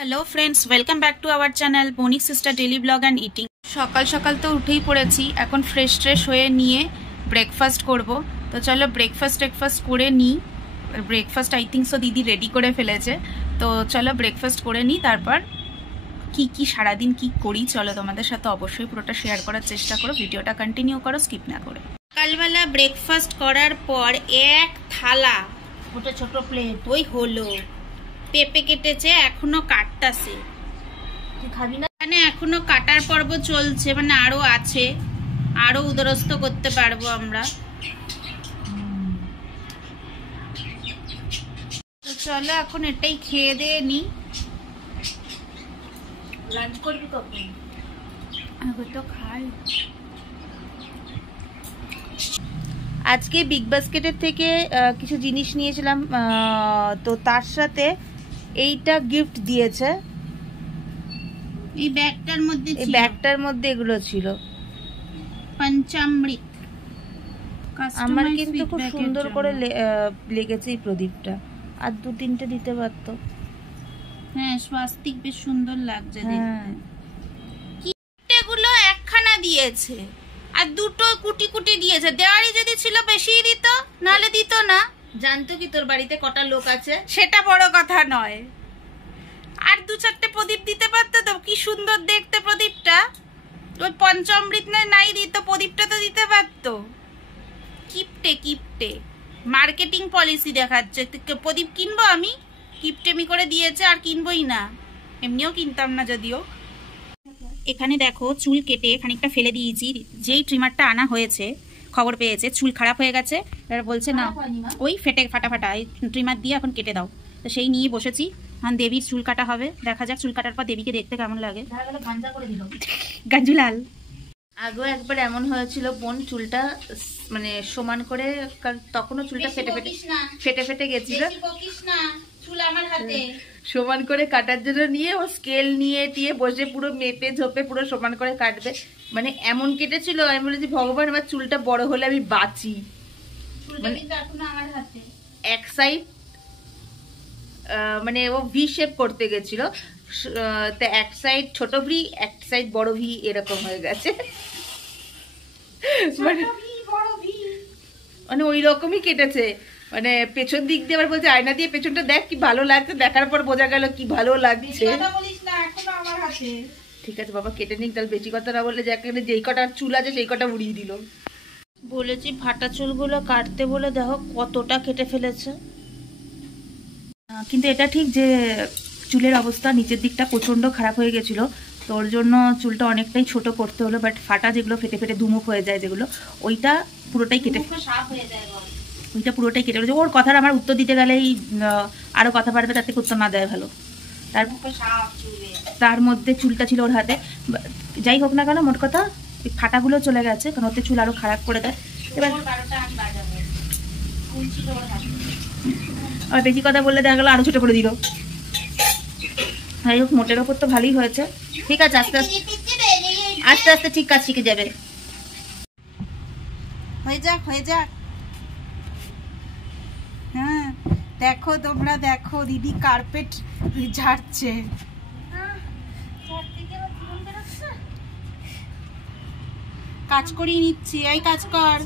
Hello friends, welcome back to our channel Banik sister daily blog and eating. সকাল সকাল তো উঠেই পড়েছি, এখন ফ্রেশ হয়ে নিয়ে ব্রেকফাস্ট করব। তো চলো ব্রেকফাস্ট করে নিই। ব্রেকফাস্ট আই থিঙ্ক সো দিদি রেডি করে ফেলেছে। তো চলো ব্রেকফাস্ট করে নিই, তারপর কি সারাদিন কি করি চলো তোমাদের সাথে অবশ্যই পুরোটা শেয়ার করার চেষ্টা করো। ভিডিওটা কন্টিনিউ করো, স্কিপ না করে। সকালবেলা ব্রেকফাস্ট করার পর এক থালা ছোট প্লেট ওই হলো পেঁপে কেটেছে, এখনো কাটতাছে। খাবি না? মানে এখনো কাটার পর্ব চলছে, মানে আরো আছে, আরো উদরস্থ করতে পারবো আমরা। তো চলো এখন এটাই খেয়ে দিয়ে নি। লাঞ্চ করবি কখন? আমি তো খাই। আজকে বিগ বাস্কেটের থেকে কিছু জিনিস নিয়েছিলাম, তো তার সাথে এইটা গিফট দিয়েছে। এই ব্যাগটার মধ্যে এগুলো ছিল পঞ্চামৃত। আমার কিন্তু খুব সুন্দর করে লেগেছে এই প্রদীপটা, আর দু তিনটে দিতে পারতো। হ্যাঁ, স্বাস্তিক বেশ সুন্দর লাগছে দেখতে। এগুলো একখানা দিয়েছে আর দুটো কুটি কুটি দিয়েছে। দেওয়ারি যদি ছিল বেশি দিত, নাহলে দিত না। জানতো কি তোর বাড়িতে কটা লোক আছে, সেটা বড় কথা নয়। আর দু চারটে প্রদীপ দিতে পারতো তো, কি সুন্দর দেখতে প্রদীপটা। ওই পঞ্চামৃত নাই দিত, প্রদীপটা তো দিতে পারতো। কিপটে মার্কেটিং পলিসি দেখাচ্ছে। প্রদীপ কিনবো আমি, কিপটেমি করে দিয়েছে, আর কিনবোই না। এমনিও কিনতাম না যদিও। এখানে দেখো চুল কেটে খানিকটা ফেলে দিয়েছি। যেই ট্রিমারটা আনা হয়েছে খবর পেয়েছে চুল খারাপ হয়ে গেছে, এবার বলছে না ওই ফাটা এই ট্রিমার দিয়ে এখন কেটে দাও। তো সেই নিয়ে বসেছি। এখন দেবীর চুল কাটা হবে, দেখা যাক চুল কাটার পর দেবীকে দেখতে কেমন লাগে। গাঞ্জুলাল আগেও একবার এমন হয়েছিল বোন, চুলটা মানে সমান করে, তখনও চুলটা ফেটে গেছিল। সমান করে কাটার জন্য নিয়ে ও স্কেল নিয়ে টিয়ে বসে পুরো মেপে ঝোপে পুরো সমান করে কাটবে। মানে এমন কেটেছিল, আমি বলেছি ভগবান আমার চুলটা বড় হলে আমি বাঁচি। মানে এক সাইড মানে ও ভি শেপ করতে গেছিল, তো এক সাইড ছোট ভি এক সাইড বড় ভি এরকম হয়ে গেছে। মানে ওই রকমই কেটেছে। মানে পেছন দিক দিয়ে আবার বলছে আয়না দিয়ে পেছনটা দেখ কি ভালো লাগছে, দেখার পর বোঝা গেল কি ভালো লাগছে। ঠিক আছে বাবা, কেটে নিক তাহলে, বেশি কথা না বললে যেই কটা চুল আছে সেই কটা উড়িয়ে দিল। বলেছি ফাটা চুলগুলো কাটতে বলে, দেখো কতটা কেটে ফেলেছে। কিন্তু এটা ঠিক যে চুলের অবস্থা নিচের দিকটা প্রচন্ড খারাপ হয়ে গেছিল, তো ওর জন্য চুলটা অনেকটাই ছোট করতে হলো। বাট ফাটা যেগুলো ফেটে ধুমুক হয়ে যায় যেগুলো, ওইটা পুরোটাই কেটে ফেলেছে। ওর কথার আমার উত্তর দিতে গেলেই আরো কথা পারবে, তাতে উত্তর না দেয় ভালো। তার মধ্যে চুলটা ছিল ওর হাতে। যাই হোক না কেন, মোট কথা ফাটাগুলো চলে গেছে, কারণ ওতে চুল আরো খারাপ করে দেয়। এবার আর বেশি কথা বললে দেখা গেলো আরো ছোট করে দিল। যাই হোক, মোটের ওপর তো ভালোই হয়েছে। ঠিক আছে, আস্তে আস্তে ঠিক কাজ শিখে যাবে। হয়ে যাক। হ্যাঁ দেখো, তোমরা দেখো দিদি কার্পেট ঝাড়ছে। কাজ করিয়ে নিচ্ছি, এই কাজ কর,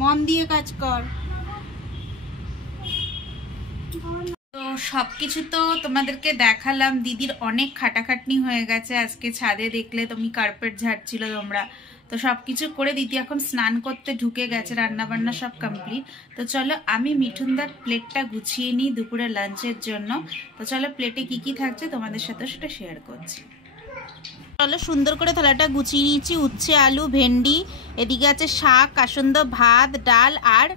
মন দিয়ে কাজ কর। তো সবকিছু তো তোমাদেরকে দেখালাম। দিদির অনেক খাটাখাটনি হয়ে গেছে আজকে ছাদে, দেখলে তুমি কার্পেট ঝাড়ছিল তোমরা। তো সবকিছু করে দিদি এখন স্নান করতে ঢুকে গেছে, রান্না বান্না সব কমপ্লিট। তো চলো আমি মিঠুনদার প্লেটটা গুছিয়ে নিই দুপুরে লাঞ্চের জন্য। তো চলো প্লেটে কি থাকছে তোমাদের সাথে সেটা শেয়ার করছি। চলো সুন্দর করে থালাটা গুছিয়ে নিয়েছি। উচ্ছে, আলু, ভেন্ডি, এদিকে আছে শাক, কাসন্দ, ভাত, ডাল, আর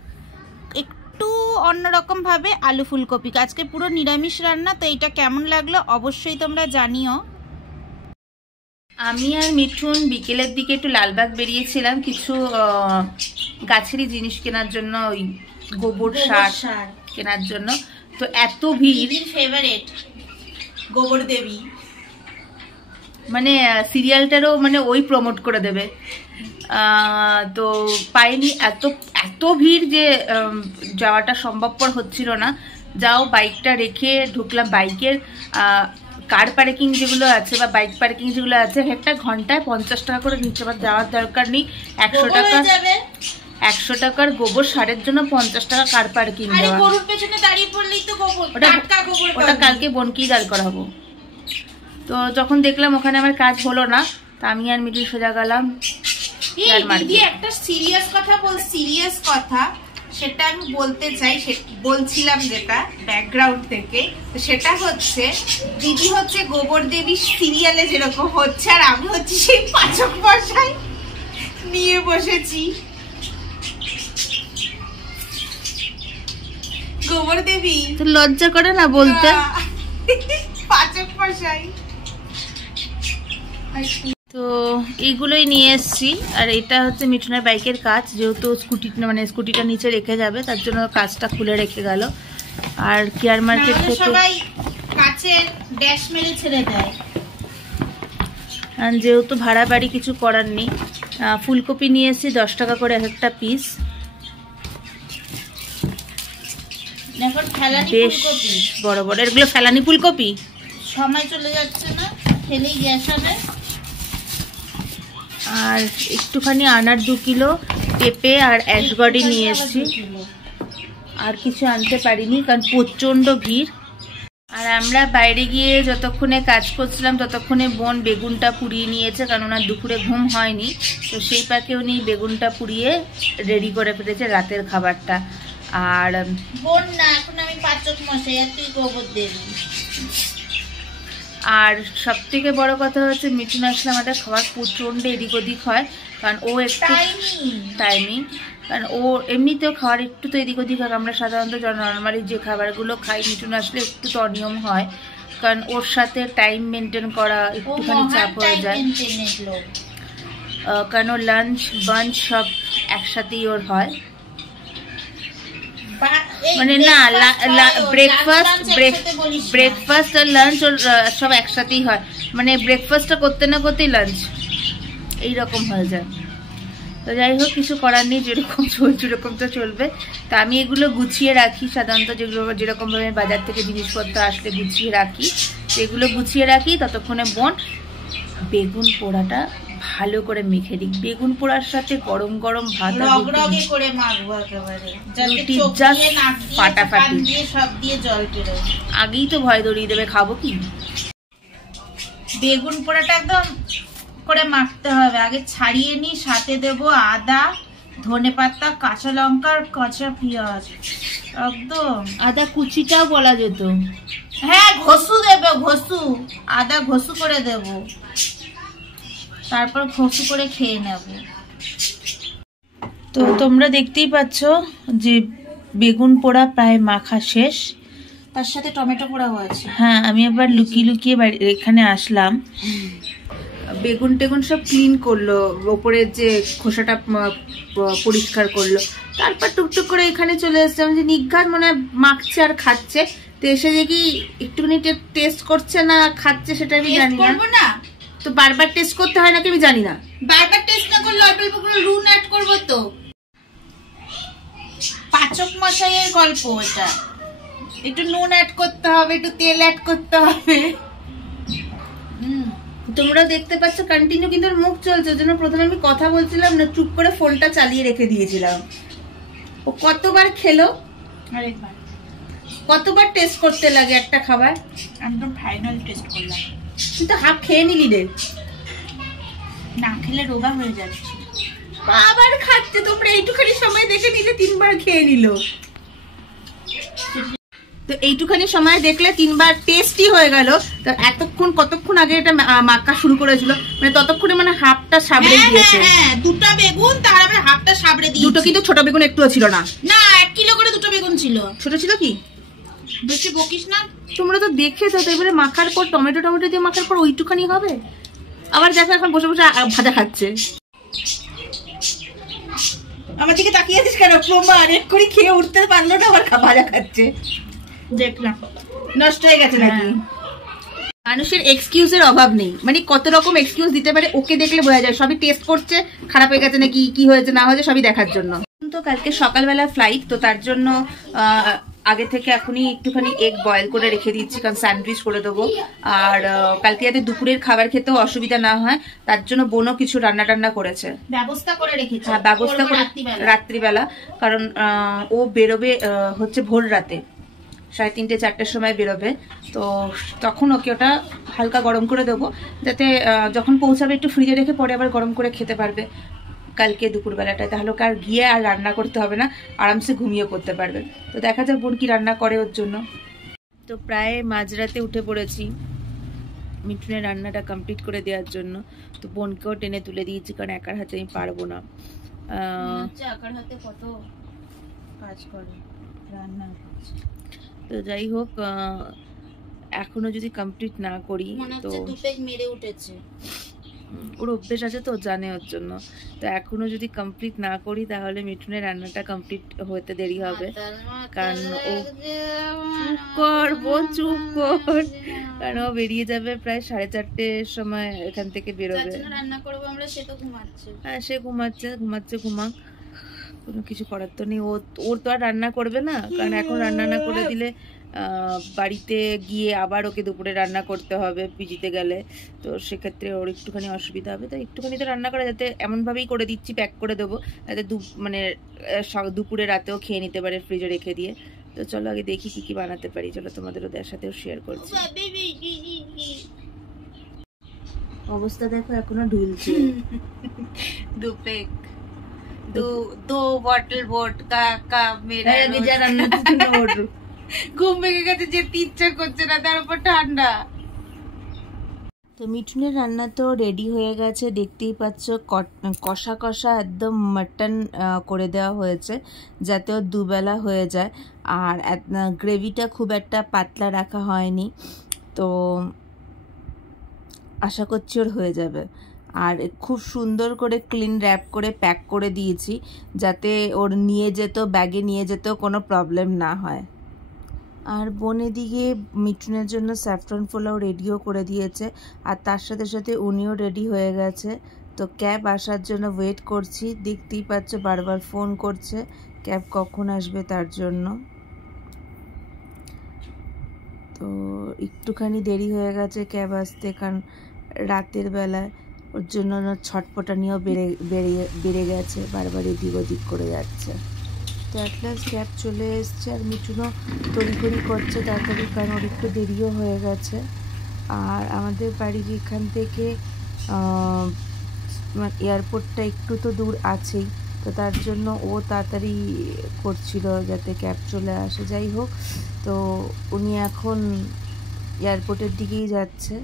একটু অন্যরকম ভাবে আলু ফুলকপি। আজকে পুরো নিরামিষ রান্না। তো এইটা কেমন লাগলো অবশ্যই তোমরা জানিও। আমি আর মিঠুন বিকেলের দিকে একটু লালবাগ বেরিয়েছিলাম কিছু গাছেরই জিনিস কেনার জন্য, ওই গোবর সার কেনার জন্য। তো এত ভিড়, ফেভারিট গোবর দেবী, মানে সিরিয়ালটারও মানে ওই প্রমোট করে দেবে। তো পাইনি, এত ভিড় যে যাওয়াটা সম্ভবপর হচ্ছিল না। যাও বাইকটা রেখে ঢুকলাম। বাইকের কার পার্কিং যেগুলো আছে বা বাইক পার্কিং যেগুলো আছে একটা ঘন্টায় 50 টাকা করে নিচ্ছে। আবার যাওয়ার দরকার নেই, 100 টাকা 100 টাকার গোবর সারের জন্য 50 টাকা কার পার্কিং দেওয়া। ওটা কালকে বোনকেই দাঁড় করাবো। তো যখন দেখলাম ওখানে আমার কাজ হলো না, তা আমি আর মিঠুন সোজা গেলাম। একটা সিরিয়াস কথা সেটা আমি বলতে চাই, বলছিলাম যেটা ব্যাকগ্রাউন্ড থেকে, সেটা হচ্ছে দিদি হচ্ছে গোবর দেবী সিরিয়ালে যেরকম হচ্ছে, আর আমি হচ্ছে সেই পাচক মশাই নিয়ে বসেছি। গোবর দেবী তো লজ্জা করে না বলতে, পাচক মশাই। তো এইগুলোই নিয়ে এসছি। আর এটা হচ্ছে মিঠুনের বাইকের কাজ, যেহেতু স্কুটিটা নিচে রেখে যাবে তার জন্য কাজটা খুলে রেখে গেল। আর কেয়ার মার্কেট থেকে সবাই কাচের ড্যাশ মেরে ছেড়ে দেয়, যেহেতু ভাড়া বাড়ি কিছু করার নেই। ফুলকপি নিয়ে এসছি 10 টাকা করে একটা পিস। বেশ বড় বড়, এগুলো ফেলানি ফুলকপি, সময় চলে যাচ্ছে না, খেলেই গ্যাস হবে। আর একটুখানি আনার 2 কিলো, পেঁপে আর অ্যাশবডি নিয়ে এসেছি। আর কিছু আনতে পারিনি কারণ প্রচন্ড ভিড়। আর আমরা বাইরে গিয়ে যতক্ষণে কাজ করছিলাম ততক্ষণে বোন বেগুনটা পুড়িয়ে নিয়েছে, কারণ ওনার দুপুরে ঘুম হয়নি। তো সেই পাকে উনি বেগুনটা পুড়িয়ে রেডি করে ফেলেছে রাতের খাবারটা। আর বোন না, এখন আমি পাচক মশাই আর তুই গোবর দেবি। আর সব থেকে বড় কথা হচ্ছে মিঠুন আসলে আমাদের খাবার প্রচন্ড এদিক ওদিক হয়, কারণ ও একটু টাইমিং, কারণ ও এমনিতেও খাবার একটু তো এদিক ওদিক হয়। আমরা সাধারণত নর্মালি যে খাবারগুলো খাই মিঠুন আসলে একটু তো অনিয়ম হয়, কারণ ওর সাথে টাইম মেনটেন করা একটুখানি চাপ হয়ে যায়। কারণ ওর লাঞ্চ বাঞ্চ সব একসাথেই ওর হয়, মানে না ব্রেকফাস্ট আর লাঞ্চ ওর সব একসাথেই হয়, মানে ব্রেকফাস্টটা করতে না করতেই লাঞ্চ এইরকম হয়ে যায়। তো যাই হোক, কিছু করার নেই, যেরকম চলছে সেরকম তো চলবে। তা আমি এগুলো গুছিয়ে রাখি, সাধারণত যেরকম ভাবে বাজার থেকে জিনিসপত্র আসলে গুছিয়ে রাখি, এগুলো গুছিয়ে রাখি। ততক্ষণে বোন বেগুন পোড়াটা ভালো করে মেখে দিই। বেগুন পোড়ার সাথে গরম গরম ভাত করে মাখবো একেবারে, ফাটাফাটি সব দিয়ে জল পেরোয়। আগেই তো ভয় ধরিয়ে দেবে, খাবো কি। বেগুন পোড়াটা একদম করে মাখতে হবে, আগে ছাড়িয়ে নি, সাথে দেব আদা, ধনেপাতা, কাঁচা লঙ্কা আর কাঁচা পেঁয়াজ, একদম আদা কুচিটাও বলা যেত। হ্যাঁ, ঘষু দেবে, ঘষু আদা ঘষু করে দেব, তারপর ঘষু করে খেয়ে নেব। তো তোমরা দেখতেই পাচ্ছ যে বেগুন পোড়া প্রায় মাখা শেষ, তার সাথে টমেটো পোড়াও আছে। হ্যাঁ, আমি আবার লুকিয়ে লুকিয়ে এখানে আসলাম। বেগুন টেগুন সব ক্লিন করলো, ওপরের যে খোসাটা পরিষ্কার করলো, তারপর টুকটুক করে এখানে চলে এসছে। আমি যে নিঘাত মনে হয় মাখছে আর খাচ্ছে, তো এসে দেখি একটুখানি টেস্ট করছে না খাচ্ছে সেটা আমি জানি না। তো বারবার টেস্ট করতে হয় নাকি আমি জানি না, বারবার টেস্ট না করলে অল্প অল্প করে নুন অ্যাড করবো। তো পাচক মশাইয়ের গল্প এটা, একটু নুন অ্যাড করতে হবে, একটু তেল অ্যাড করতে হবে। তোমরা দেখতে পাচ্ছ কন্টিনিউ কিন্তু মুখ চলছে, ওই জন্য প্রথমে আমি কথা বলছিলাম না, চুপ করে ফোনটা চালিয়ে রেখে দিয়েছিলাম। ও কতবার খেলো, আরেকবার কতবার টেস্ট করতে লাগে একটা খাবার, একদম ফাইনাল টেস্ট করলাম। তুই তো হাফ খেয়ে নিলি রে, না খেলে রোগা হয়ে যাচ্ছে। আবার খাচ্ছে, তোমরা এইটুখানি সময় দেখে নিলে 3 বার খেয়ে নিল। তো এইটুখানি সময় দেখলে 3 বার টেস্টই হয়ে গেল। তো এতক্ষণ কতক্ষণ আগে এটা মাখা শুরু করেছিল, মানে ততক্ষণে মানে হাফটা সাবড়ে দিয়েছে। হ্যাঁ, 2টা বেগুন, তার আবার হাফটা সাবড়ে দিয়েছে। 2টো কিন্তু ছোট বেগুন একটুও ছিল না, না 1 কিলো করে 2টো বেগুন ছিল। ছোট ছিল কি, বেশি বকিস না। তোমরা তো দেখেছো, তো এবারে মাখার পর টমেটো দিয়ে মাখার পর ওইটুখানি হবে। আবার দেখো এখন বসে বসে ভাজা খাচ্ছে। আমার দিকে তাকিয়ে আছিস কেন? প্রমাণ এক করে খেয়ে উঠতে পারলো না, আবার ভাজা খাচ্ছে। দেখলাম নষ্ট হয়ে গেছে নাকি। মানুষের এক্সকিউজের অভাব নেই, মানে কত রকম এক্সকিউজ দিতে পারে। ওকে দেখলে বোঝা যায় সবই টেস্ট করছে, খারাপ হয়ে গেছে নাকি কি হয়েছে না হয়েছে সবই দেখার জন্য। তো কালকে সকালবেলা ফ্লাইট, তো তার জন্য আগে থেকে এখনই একটুখানি এগ বয়েল করে রেখে দিচ্ছি, কারণ স্যান্ডউইচ করে দেবো। আর কালকে যাতে দুপুরের খাবার খেতেও অসুবিধা না হয় তার জন্য বোনও কিছু রান্না টান্না করেছে, ব্যবস্থা করে রেখেছে। হ্যাঁ, ব্যবস্থা করে রাত্রিবেলা, কারণ ও বেরোবে হচ্ছে ভোর রাতে 3:30 4টের সময় বেরোবে। তো তখন ওকে ওটা হালকা গরম করে দেবো, যাতে যখন পৌঁছাবে একটু ফ্রিজে রেখে পরে আবার গরম করে খেতে পারবে কালকে দুপুরবেলাটায়। তাহলে ওকে আর গিয়ে আর রান্না করতে হবে না, আরামসে ঘুমিয়ে পড়তে পারবে। তো দেখা যাক বোন কি রান্না করে ওর জন্য। তো প্রায় মাঝরাতে উঠে পড়েছি মিঠুনের রান্নাটা কমপ্লিট করে দেওয়ার জন্য। তো বোনকেও টেনে তুলে দিয়েছি, কারণ একার হাতে আমি পারবো না। একার হাতে কত কাজ করে রান্না। তো যাই হোক, এখনো যদি কমপ্লিট না করি তো মেরে উঠেছে, ওর অভ্যেস আছে তো জানে ওর জন্য। তো এখনো যদি কমপ্লিট না করি তাহলে মিঠুনের রান্নাটা কমপ্লিট হতে দেরি হবে, কারণ ও চুপ কর, কারণ ও বেরিয়ে যাবে প্রায় 4:30 সময় এখান থেকে বেরোবে। রান্না করবো আমরা, সে তো ঘুমাচ্ছে। হ্যাঁ, সে ঘুমাচ্ছে ঘুমাক, কোনো কিছু করার তো নেই। ওর তো আর রান্না করবে না, কারণ এখন রান্না না করে দিলে বাড়িতে গিয়ে আবার ওকে দুপুরে রান্না করতে হবে পিজিতে গেলে। তো সেক্ষেত্রে ওর একটুখানি অসুবিধা হবে। তো একটুখানি তো রান্না করা, যাতে এমনভাবেই করে দিচ্ছি, প্যাক করে দেবো, যাতে মানে দুপুরে রাতেও খেয়ে নিতে পারে ফ্রিজে রেখে দিয়ে। তো চলো আগে দেখি কি কি বানাতে পারি, চলো তোমাদের ওদের সাথেও শেয়ার করছি। অবস্থা দেখো, এখনো ঢুলছে। दो बॉटल वोडका का मेरा ঘুম ভেঙে গেছে, যেতে ইচ্ছা করছে না, তার উপর ঠান্ডা। তো মিঠুনের রান্না তো রেডি হয়ে গেছে, দেখতেই পাচ্ছ। কষা কষা একদম মাটন করে দেওয়া হয়েছে, যাতে ওর দুবেলা হয়ে যায়। আর গ্রেভিটা খুব একটা পাতলা রাখা হয়নি, তো আশা করছি ওর হয়ে যাবে। আর খুব সুন্দর করে ক্লিন র্যাপ করে প্যাক করে দিয়েছি, যাতে ওর নিয়ে যেত, ব্যাগে নিয়ে যেত কোনো প্রবলেম না হয়। আর বোন এদিকে মিঠুনের জন্য স্যাফরন পোলাও রেডিও করে দিয়েছে, আর তার সাথে সাথে উনিও রেডি হয়ে গেছে। তো ক্যাব আসার জন্য ওয়েট করছি, দেখতেই পাচ্ছ বারবার ফোন করছে ক্যাব কখন আসবে তার জন্য। তো একটুখানি দেরি হয়ে গেছে ক্যাব আসতে, কারণ রাতের বেলায় ওর জন্য ছটপটানিও বেড়ে গেছে, বারবার এদিক ওদিক করে যাচ্ছে। তো অ্যাট লাস্ট ক্যাব চলে এসছে, আর মিঠুনও তড়িঘড়ি করছে তাড়াতাড়ি, কারণ ওর একটু দেরিও হয়ে গেছে। আর আমাদের বাড়ির এখান থেকে এয়ারপোর্টটা একটু তো দূর আছেই, তো তার জন্য ও তাড়াতাড়ি করছিল যাতে ক্যাব চলে আসে। যাই হোক, তো উনি এখন এয়ারপোর্টের দিকেই যাচ্ছে।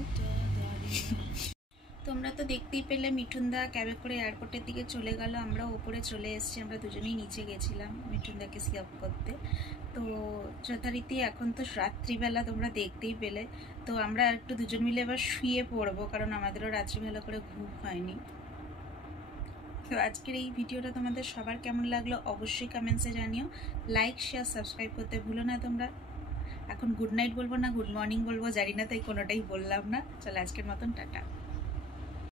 তোমরা তো দেখতেই পেলে মিঠুনদা ক্যাবে করে এয়ারপোর্টের দিকে চলে গেল, আমরা ওপরে চলে এসেছি। আমরা দুজনেই নিচে গেছিলাম মিঠুনদাকে সিয়াপ করতে। তো যথারীতি এখন তো রাত্রিবেলা তোমরা দেখতেই পেলে, তো আমরা একটু দুজন মিলে এবার শুয়ে পড়বো, কারণ আমাদেরও রাত্রিবেলা করে ঘুম হয়নি। তো আজকের এই ভিডিওটা তোমাদের সবার কেমন লাগলো অবশ্যই কমেন্টসে জানিও। লাইক শেয়ার সাবস্ক্রাইব করতে ভুলো না তোমরা। এখন গুড নাইট বলবো না গুড মর্নিং বলবো জানি না, তাই কোনোটাই বললাম না। চলো আজকের মতন টাটা।